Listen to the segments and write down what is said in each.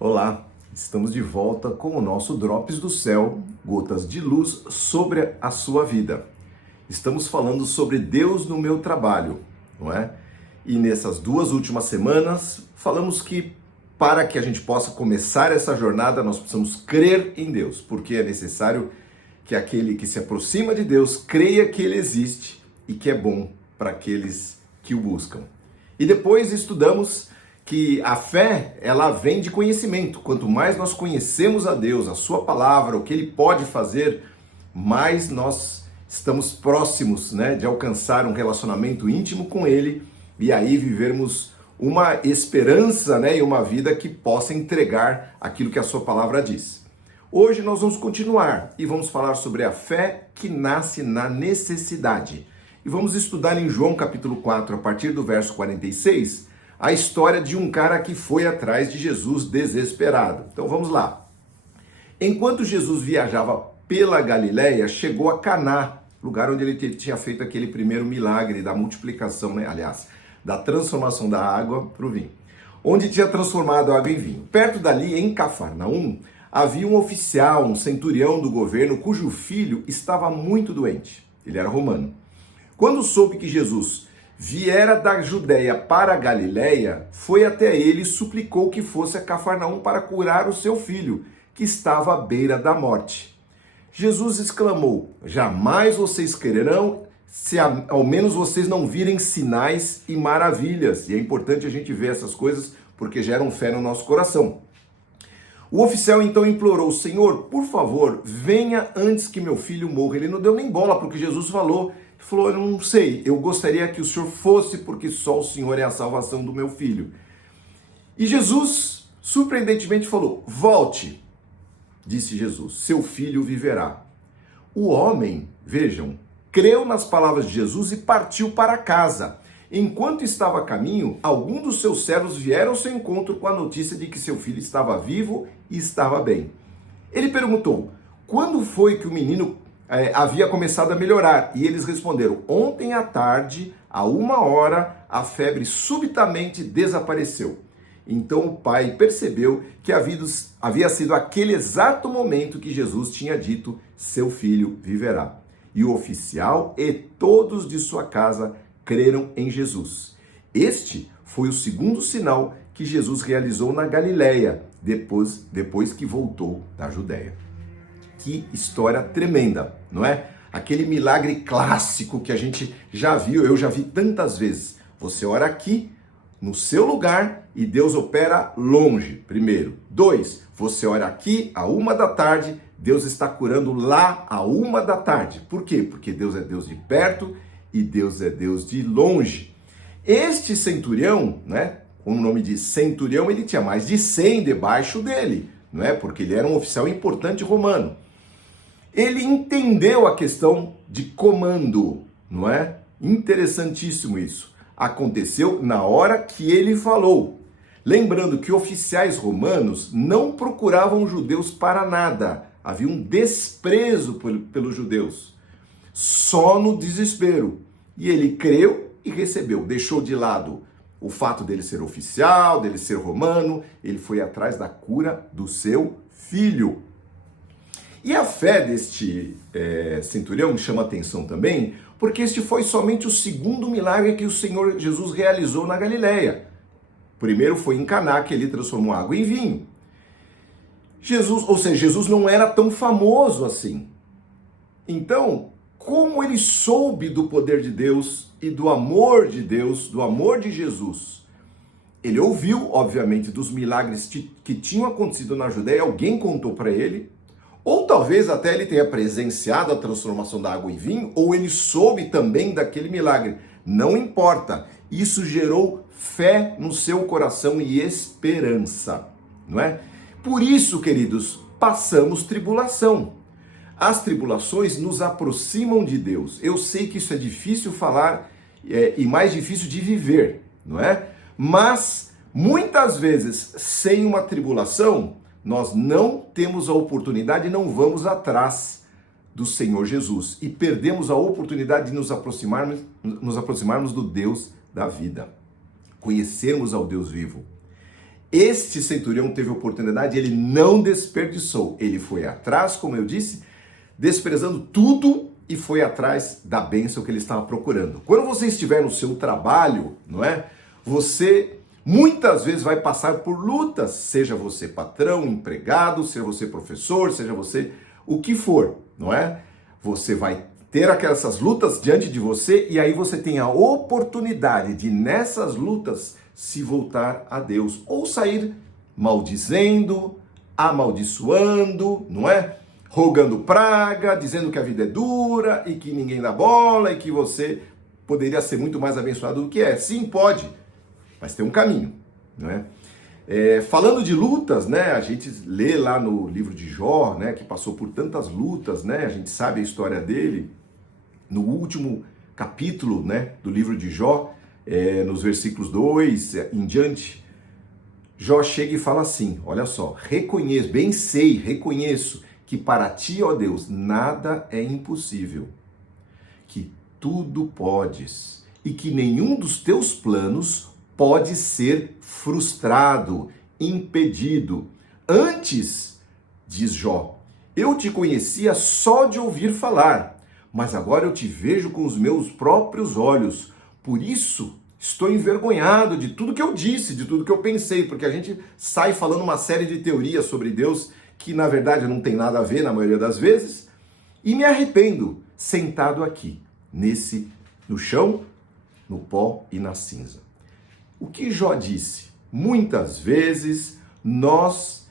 Olá, estamos de volta com o nosso Drops do Céu, gotas de luz sobre a sua vida. Estamos falando sobre Deus no meu trabalho, não é? E nessas duas últimas semanas, falamos que para que a gente possa começar essa jornada, nós precisamos crer em Deus, porque é necessário que aquele que se aproxima de Deus creia que Ele existe e que é bom para aqueles que o buscam. E depois estudamos que a fé, ela vem de conhecimento. Quanto mais nós conhecemos a Deus, a sua palavra, o que Ele pode fazer, mais nós estamos próximos, de alcançar um relacionamento íntimo com Ele e aí vivermos uma esperança, e uma vida que possa entregar aquilo que a sua palavra diz. Hoje nós vamos continuar e vamos falar sobre a fé que nasce na necessidade. E vamos estudar em João capítulo 4, a partir do verso 46, a história de um cara que foi atrás de Jesus desesperado. Então vamos lá. Enquanto Jesus viajava pela Galileia, chegou a Caná, lugar onde ele tinha feito aquele primeiro milagre da multiplicação, da transformação da água para o vinho. Onde tinha transformado a água em vinho. Perto dali, em Cafarnaum, havia um oficial, um centurião do governo, cujo filho estava muito doente. Ele era romano. Quando soube que Jesus viera da Judéia para a Galileia, foi até ele e suplicou que fosse a Cafarnaum para curar o seu filho, que estava à beira da morte. Jesus exclamou: jamais vocês crerão, se ao menos vocês não virem sinais e maravilhas. E é importante a gente ver essas coisas, porque geram fé no nosso coração. O oficial então implorou: Senhor, por favor, venha antes que meu filho morra. Ele não deu nem bola porque Jesus falou. Ele falou: eu não sei, eu gostaria que o Senhor fosse, porque só o Senhor é a salvação do meu filho. E Jesus, surpreendentemente, falou: volte, disse Jesus, seu filho viverá. O homem, vejam, creu nas palavras de Jesus e partiu para casa. Enquanto estava a caminho, alguns dos seus servos vieram ao seu encontro com a notícia de que seu filho estava vivo e estava bem. Ele perguntou: quando foi que o menino havia começado a melhorar? E eles responderam: ontem à tarde, a 1 hora, a febre subitamente desapareceu. Então o pai percebeu que havia sido aquele exato momento que Jesus tinha dito: seu filho viverá. E o oficial e todos de sua casa creram em Jesus. Este foi o segundo sinal que Jesus realizou na Galileia, depois que voltou da Judéia. Que história tremenda, não é? Aquele milagre clássico que a gente já viu, eu já vi tantas vezes. Você ora aqui, no seu lugar, e Deus opera longe, primeiro. 2, você ora aqui, à 1 da tarde, Deus está curando lá à 1 da tarde. Por quê? Porque Deus é Deus de perto e Deus é Deus de longe. Este centurião, com o nome de centurião, ele tinha mais de 100 debaixo dele, porque ele era um oficial importante romano. Ele entendeu a questão de comando, não é? Interessantíssimo isso. Aconteceu na hora que ele falou. Lembrando que oficiais romanos não procuravam judeus para nada. Havia um desprezo pelos judeus. Só no desespero. E ele creu e recebeu. Deixou de lado o fato dele ser oficial, dele ser romano. Ele foi atrás da cura do seu filho. E a fé deste centurião me chama atenção também, porque este foi somente o segundo milagre que o Senhor Jesus realizou na Galileia. Primeiro foi em Caná, que ele transformou água em vinho. Jesus não era tão famoso assim. Então, como ele soube do poder de Deus e do amor de Deus, do amor de Jesus? Ele ouviu, obviamente, dos milagres que tinham acontecido na Judéia, alguém contou para ele, ou talvez até ele tenha presenciado a transformação da água em vinho, ou ele soube também daquele milagre. Não importa, isso gerou fé no seu coração e esperança, não é? Por isso, queridos, passamos tribulação. As tribulações nos aproximam de Deus. Eu sei que isso é difícil falar e mais difícil de viver, não é? Mas, muitas vezes, sem uma tribulação, nós não temos a oportunidade e não vamos atrás do Senhor Jesus. E perdemos a oportunidade de nos aproximarmos do Deus da vida. Conhecermos ao Deus vivo. Este centurião teve oportunidade, ele não desperdiçou. Ele foi atrás, como eu disse, desprezando tudo e foi atrás da bênção que ele estava procurando. Quando você estiver no seu trabalho, não é? Você muitas vezes vai passar por lutas, seja você patrão, empregado, seja você professor, seja você o que for, não é? Você vai ter aquelas lutas diante de você e aí você tem a oportunidade de, nessas lutas, se voltar a Deus ou sair maldizendo, amaldiçoando, não é? Rogando praga, dizendo que a vida é dura e que ninguém dá bola e que você poderia ser muito mais abençoado do que é. Sim, pode, mas tem um caminho, não é? Falando de lutas, né, a gente lê lá no livro de Jó, né, que passou por tantas lutas, né, a gente sabe a história dele. No último capítulo, né, do livro de Jó, nos versículos 2 em diante, Jó chega e fala assim, olha só, reconheço que para ti, ó Deus, nada é impossível, que tudo podes e que nenhum dos teus planos pode ser frustrado, impedido. Antes, diz Jó, eu te conhecia só de ouvir falar, mas agora eu te vejo com os meus próprios olhos. Por isso, estou envergonhado de tudo que eu disse, de tudo que eu pensei, porque a gente sai falando uma série de teorias sobre Deus que, na verdade, não tem nada a ver na maioria das vezes, e me arrependo sentado aqui, no chão, no pó e na cinza. O que Jó disse? Muitas vezes nós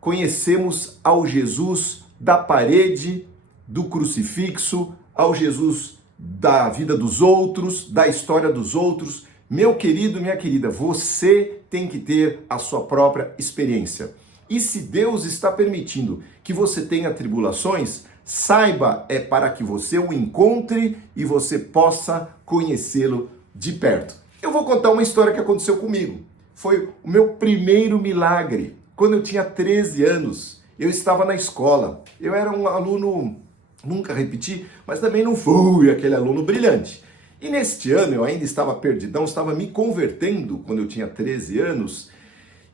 conhecemos ao Jesus da parede, do crucifixo, ao Jesus da vida dos outros, da história dos outros. Meu querido, minha querida, você tem que ter a sua própria experiência. E se Deus está permitindo que você tenha tribulações, saiba, é para que você o encontre e você possa conhecê-lo de perto. Eu vou contar uma história que aconteceu comigo. Foi o meu primeiro milagre. Quando eu tinha 13 anos, eu estava na escola. Eu era um aluno, nunca repeti, mas também não fui aquele aluno brilhante. E neste ano eu ainda estava perdidão, estava me convertendo quando eu tinha 13 anos.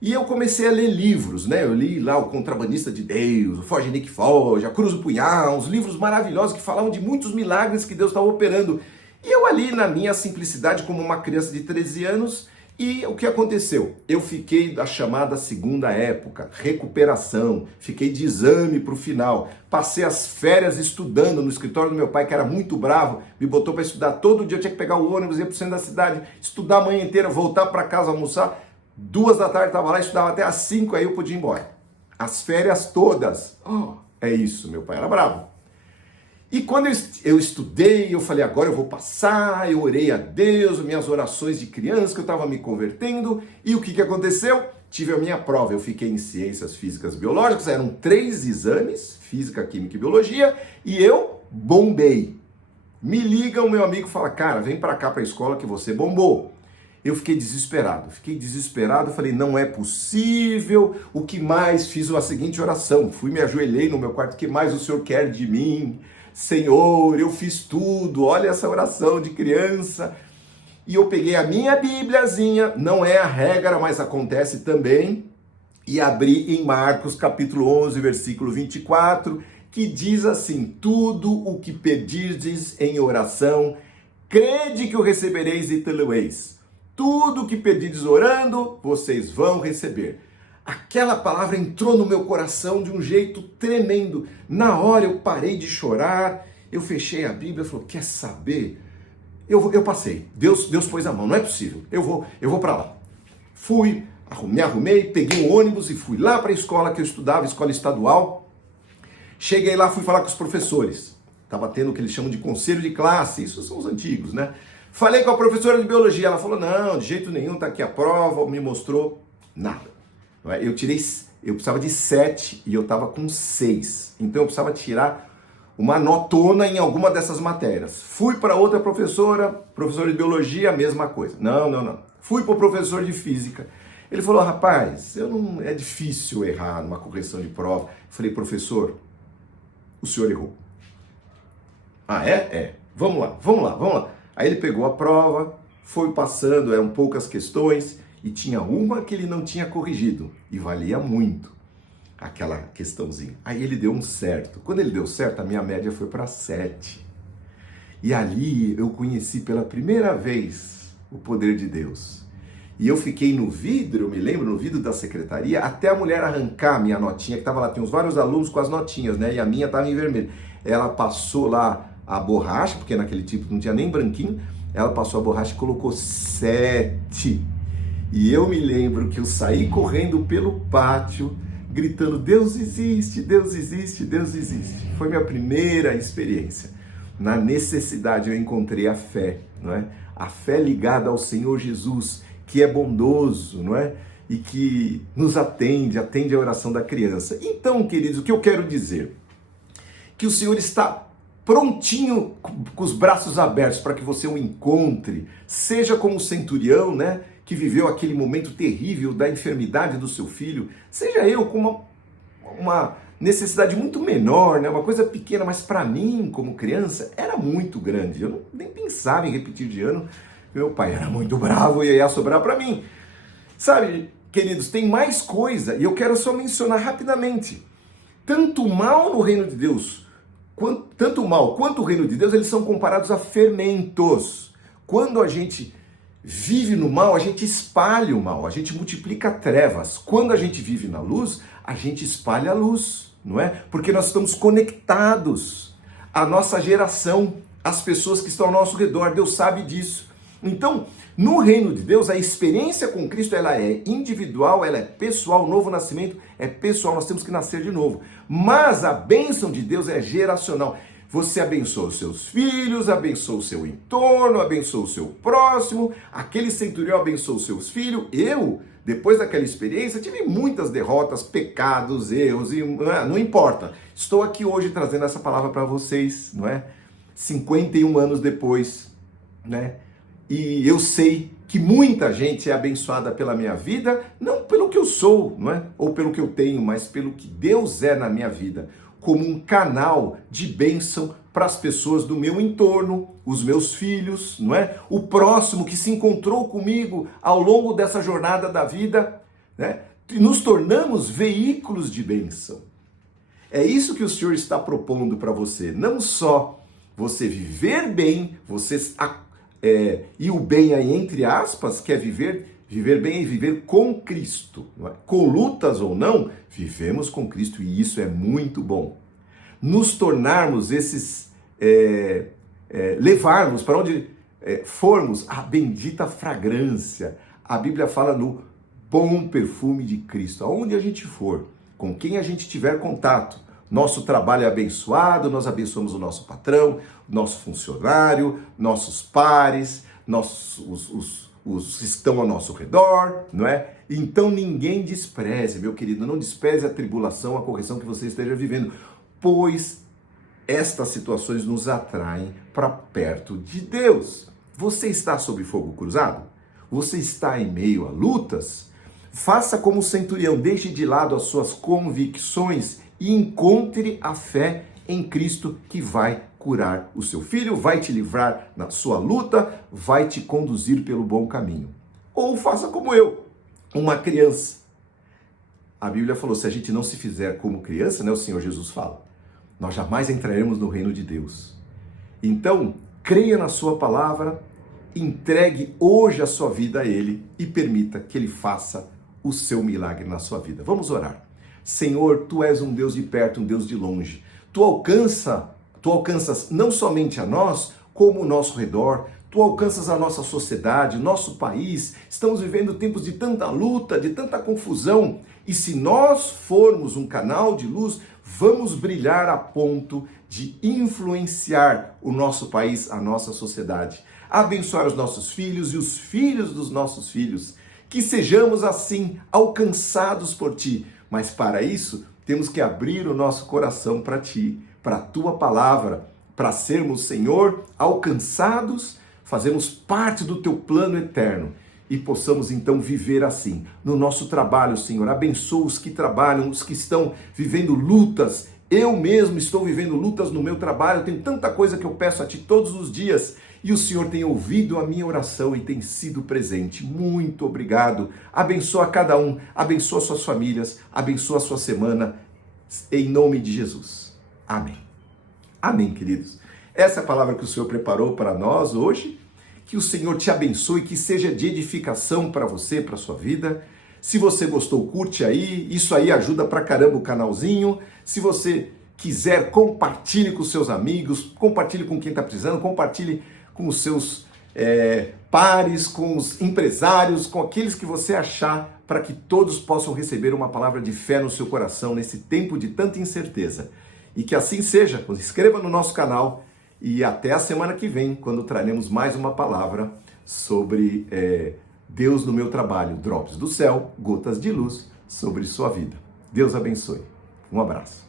E eu comecei a ler livros, né? Eu li lá O Contrabandista de Deus, O Foge Nick Foge, A Cruz do Punhal, uns livros maravilhosos que falavam de muitos milagres que Deus estava operando. E eu ali na minha simplicidade como uma criança de 13 anos, e o que aconteceu? Eu fiquei da chamada segunda época, recuperação, fiquei de exame para o final, passei as férias estudando no escritório do meu pai, que era muito bravo, me botou para estudar todo dia, eu tinha que pegar o ônibus, ir para o centro da cidade, estudar a manhã inteira, voltar para casa, almoçar, 2 da tarde estava lá, estudava até às 5, aí eu podia ir embora. As férias todas. É isso, meu pai era bravo. E quando eu estudei, eu falei, agora eu vou passar, eu orei a Deus, minhas orações de criança, que eu estava me convertendo, e o que aconteceu? Tive a minha prova, eu fiquei em Ciências Físicas Biológicas, eram 3 exames, Física, Química e Biologia, e eu bombei. Me liga o meu amigo e fala, cara, vem para cá para a escola que você bombou. Eu fiquei desesperado, falei, não é possível, o que mais? Fiz a seguinte oração, me ajoelhei no meu quarto, o que mais o Senhor quer de mim? Senhor, eu fiz tudo, olha essa oração de criança. E eu peguei a minha Bíbliazinha, não é a regra, mas acontece também, e abri em Marcos capítulo 11, versículo 24, que diz assim, tudo o que pedirdes em oração, crede que o recebereis e tê-lo-eis. Tudo o que pedirdes orando, vocês vão receber. Aquela palavra entrou no meu coração de um jeito tremendo. Na hora eu parei de chorar, eu fechei a Bíblia e falei, quer saber? Eu passei, Deus pôs a mão, não é possível, eu vou para lá. Fui, me arrumei, peguei um ônibus e fui lá para a escola que eu estudava, escola estadual. Cheguei lá, fui falar com os professores. Estava tendo o que eles chamam de conselho de classe, isso são os antigos, né? Falei com a professora de biologia, ela falou, não, de jeito nenhum, tá aqui a prova, me mostrou nada. Eu precisava de 7 e eu estava com 6, então eu precisava tirar uma notona em alguma dessas matérias. Fui para outra professora de biologia, a mesma coisa. Não. Fui para o professor de física. Ele falou, rapaz, é difícil errar numa correção de prova. Falei, professor, o senhor errou. Ah, é? Vamos lá. Aí ele pegou a prova, foi passando, eram poucas questões, e tinha uma que ele não tinha corrigido, e valia muito aquela questãozinha. Aí ele deu um certo. Quando ele deu certo, a minha média foi para 7. E ali eu conheci pela primeira vez o poder de Deus. E eu fiquei no vidro, eu me lembro, no vidro da secretaria, até a mulher arrancar a minha notinha, que estava lá, tem uns vários alunos com as notinhas, né? E a minha estava em vermelho. Ela passou lá a borracha, porque naquele tipo não tinha nem branquinho, ela passou a borracha e colocou 7. E eu me lembro que eu saí correndo pelo pátio, gritando, Deus existe, Deus existe, Deus existe. Foi minha primeira experiência. Na necessidade eu encontrei a fé, não é? A fé ligada ao Senhor Jesus, que é bondoso, não é? E que nos atende a oração da criança. Então, queridos, o que eu quero dizer? Que o Senhor está prontinho, com os braços abertos para que você o encontre, seja como o centurião, né? Que viveu aquele momento terrível da enfermidade do seu filho, seja eu com uma necessidade muito menor, né? Uma coisa pequena, mas para mim, como criança, era muito grande. Eu nem pensava em repetir de ano. Meu pai era muito bravo e ia sobrar para mim. Sabe, queridos, tem mais coisa e eu quero só mencionar rapidamente. Tanto o mal no reino de Deus, tanto o mal quanto o reino de Deus, eles são comparados a fermentos. Quando a gente vive no mal, a gente espalha o mal, a gente multiplica trevas. Quando a gente vive na luz, a gente espalha a luz, não é? Porque nós estamos conectados à nossa geração, às pessoas que estão ao nosso redor, Deus sabe disso. Então, no reino de Deus, a experiência com Cristo, ela é individual, ela é pessoal, o novo nascimento é pessoal, nós temos que nascer de novo. Mas a bênção de Deus é geracional. Você abençoa os seus filhos, abençoa o seu entorno, abençoa o seu próximo, aquele centurião abençoa os seus filhos. Eu, depois daquela experiência, tive muitas derrotas, pecados, erros, e não importa. Estou aqui hoje trazendo essa palavra para vocês, não é? 51 anos depois, né? E eu sei que muita gente é abençoada pela minha vida, não pelo que eu sou, não é? Ou pelo que eu tenho, mas pelo que Deus é na minha vida, como um canal de bênção para as pessoas do meu entorno, os meus filhos, não é? O próximo que se encontrou comigo ao longo dessa jornada da vida, né? E nos tornamos veículos de bênção. É isso que o Senhor está propondo para você, não só você viver bem, e o bem aí, entre aspas, que é viver bem e viver com Cristo. Não é? Com lutas ou não, vivemos com Cristo e isso é muito bom. Nos tornarmos levarmos para onde formos a bendita fragrância. A Bíblia fala no bom perfume de Cristo. Aonde a gente for, com quem a gente tiver contato, nosso trabalho é abençoado, nós abençoamos o nosso patrão, nosso funcionário, nossos pares, os que estão ao nosso redor, não é? Então ninguém despreze, meu querido, não despreze a tribulação, a correção que você esteja vivendo, pois estas situações nos atraem para perto de Deus. Você está sob fogo cruzado? Você está em meio a lutas? Faça como o centurião, deixe de lado as suas convicções e encontre a fé em Cristo que vai curar o seu filho, vai te livrar na sua luta, vai te conduzir pelo bom caminho. Ou faça como eu, uma criança. A Bíblia falou, se a gente não se fizer como criança, né, o Senhor Jesus fala, nós jamais entraremos no reino de Deus. Então, creia na sua palavra, entregue hoje a sua vida a Ele e permita que Ele faça o seu milagre na sua vida. Vamos orar. Senhor, Tu és um Deus de perto, um Deus de longe. Tu alcanças não somente a nós, como o nosso redor. Tu alcanças a nossa sociedade, nosso país. Estamos vivendo tempos de tanta luta, de tanta confusão. E se nós formos um canal de luz, vamos brilhar a ponto de influenciar o nosso país, a nossa sociedade. Abençoar os nossos filhos e os filhos dos nossos filhos. Que sejamos assim, alcançados por Ti. Mas para isso, temos que abrir o nosso coração para Ti, para a Tua palavra, para sermos, Senhor, alcançados, fazermos parte do Teu plano eterno e possamos então viver assim. No nosso trabalho, Senhor, abençoa os que trabalham, os que estão vivendo lutas. Eu mesmo estou vivendo lutas no meu trabalho, tem tanta coisa que eu peço a Ti todos os dias e o Senhor tem ouvido a minha oração e tem sido presente. Muito obrigado. Abençoa cada um, abençoa suas famílias, abençoa a sua semana, em nome de Jesus. Amém. Amém, queridos. Essa é a palavra que o Senhor preparou para nós hoje. Que o Senhor te abençoe, que seja de edificação para você, para a sua vida. Se você gostou, curte aí. Isso aí ajuda pra caramba o canalzinho. Se você quiser, compartilhe com seus amigos, compartilhe com quem está precisando, compartilhe com os seus pares, com os empresários, com aqueles que você achar, para que todos possam receber uma palavra de fé no seu coração nesse tempo de tanta incerteza. E que assim seja. Se inscreva no nosso canal e até a semana que vem, quando traremos mais uma palavra sobre Deus no meu trabalho, drops do céu, gotas de luz sobre sua vida. Deus abençoe. Um abraço.